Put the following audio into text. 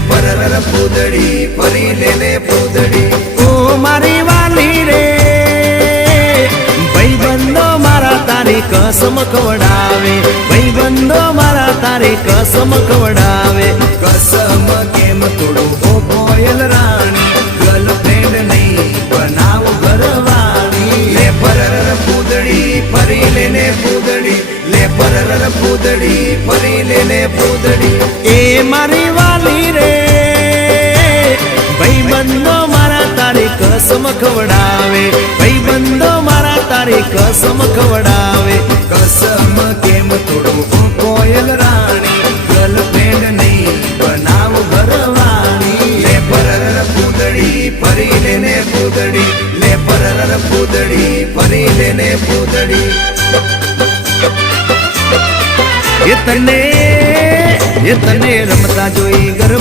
પરર પૂદડી ફરી લેને પૂદડી ઓ મારી વાલી રે ભાઈબંધો મારા તારી કસમ ખવડાવે ભાઈબંધો મારા તારી કસમ ખવડાવે કસમ કેમ તોડું ઓ કોયલ રાણી ગર્લફ્રેન્ડ નહીં બનાવ ઘરવાળી લે પરર પૂદડી ફરી લેને પૂદડી લે પરર પૂદડી ફરી લેને પૂદડી એ મારી વાલી રે ભાઈબંધો મારા તારી કસમ ખવડાવે ભાઈબંધો મારા તારી કસમ ખવડાવે કસમ કેમ તોડું ઓ કોયલ રાણી ગર્લફ્રેન્ડ નહીં બનાવ ઘરવાળી લે પરર પૂદડી ફરી લેને પૂદડી લે પરર પૂદડી ફરી લેને પૂદડી એ તને રમતા જોઈ ઘર